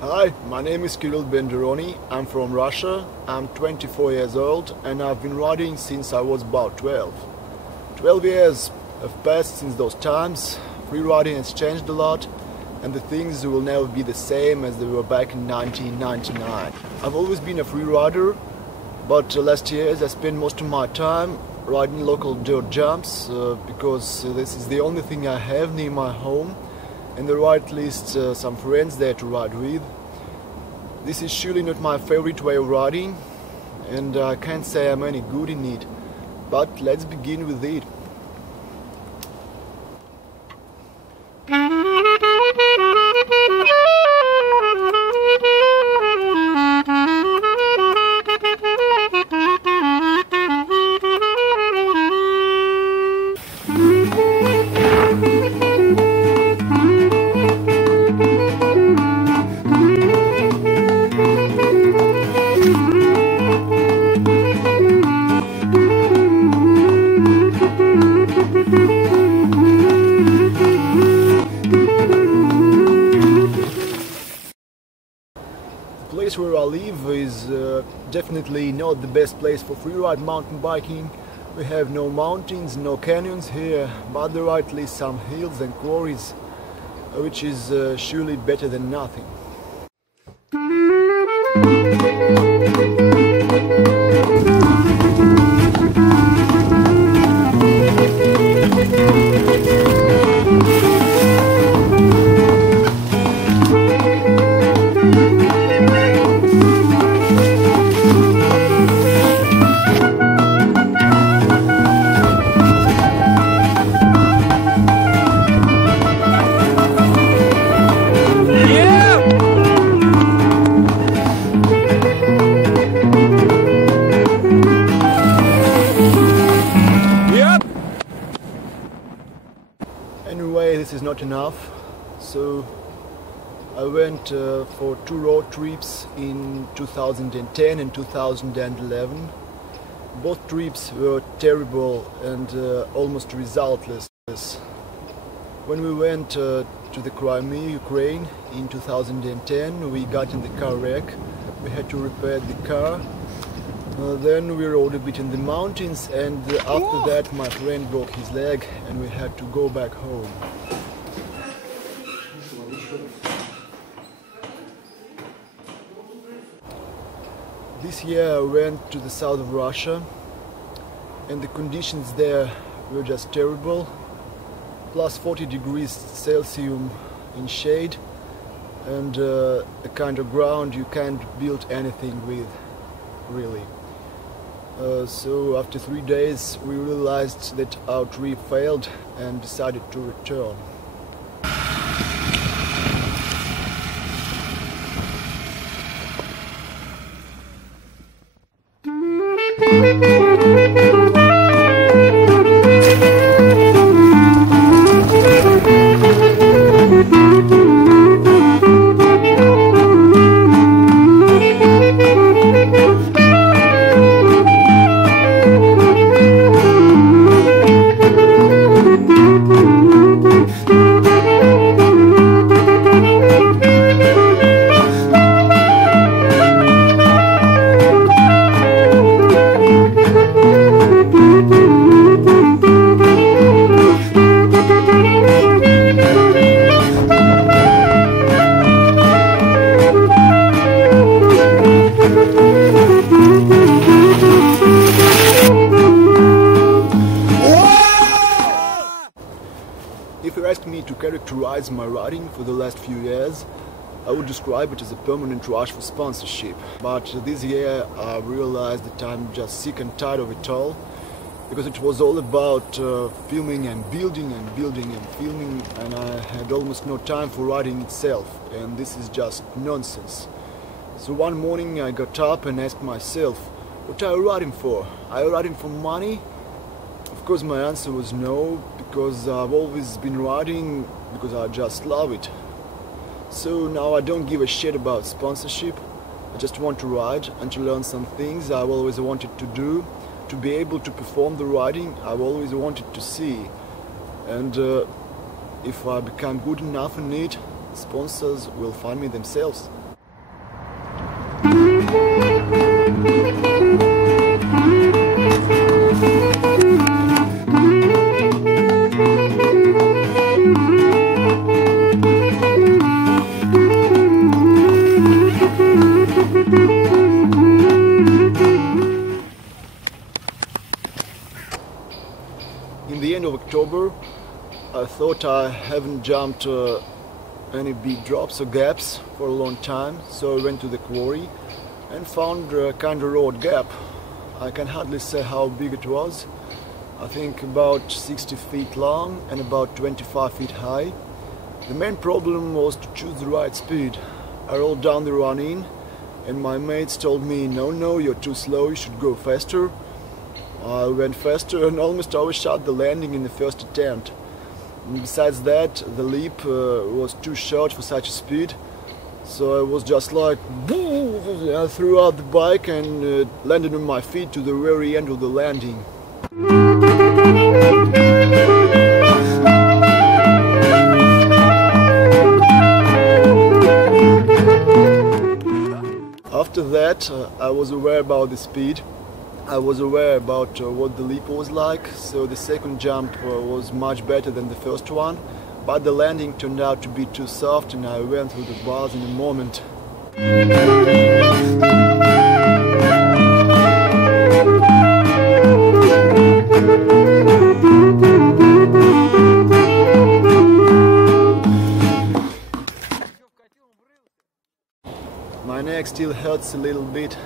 Hi, my name is Kirill Benderoni. I'm from Russia. I'm 24 years old and I've been riding since I was about 12. 12 years have passed since those times. Free riding has changed a lot and the things will never be the same as they were back in 1999. I've always been a free rider, but last years I spent most of my time riding local dirt jumps because this is the only thing I have near my home, and there are at least some friends there to ride with. This is surely not my favorite way of riding, and I can't say I'm any good in it, but let's begin with it. The place where I live is definitely not the best place for freeride mountain biking. We have no mountains, no canyons here, but there are at least some hills and quarries, which is surely better than nothing. Anyway, this is not enough, so I went for 2 road trips in 2010 and 2011. Both trips were terrible and almost resultless. When we went to the Crimea, Ukraine in 2010, we got in the car wreck. We had to repair the car. Then we rode a bit in the mountains, and after that my friend broke his leg and we had to go back home. This year I went to the south of Russia and the conditions there were just terrible. Plus 40 degrees Celsius in shade and a kind of ground you can't build anything with, really. So after 3 days we realized that our trip failed and decided to return. If you ask me to characterize my riding for the last few years, I would describe it as a permanent rush for sponsorship. But this year I realized that I'm just sick and tired of it all, because it was all about filming and building and building and filming, and I had almost no time for riding itself, and this is just nonsense. So one morning I got up and asked myself, what are you riding for? Are you riding for money? Of course my answer was no, because I've always been riding because I just love it. So now I don't give a shit about sponsorship. I just want to ride and to learn some things I've always wanted to do, to be able to perform the riding I've always wanted to see. And if I become good enough in it, sponsors will find me themselves. In the end of October, I thought I haven't jumped any big drops or gaps for a long time, so I went to the quarry and found a kind of broad gap. I can hardly say how big it was. I think about 60 feet long and about 25 feet high. The main problem was to choose the right speed. I rolled down the run-in and my mates told me, no, you're too slow, you should go faster. I went faster and almost overshot the landing in the first attempt. And besides that, the leap was too short for such a speed, so I was just like, I threw out the bike and landed on my feet to the very end of the landing. After that, I was aware about the speed. I was aware about what the leap was like, so the second jump was much better than the first one, but the landing turned out to be too soft and I went through the bars in a moment. My neck still hurts a little bit.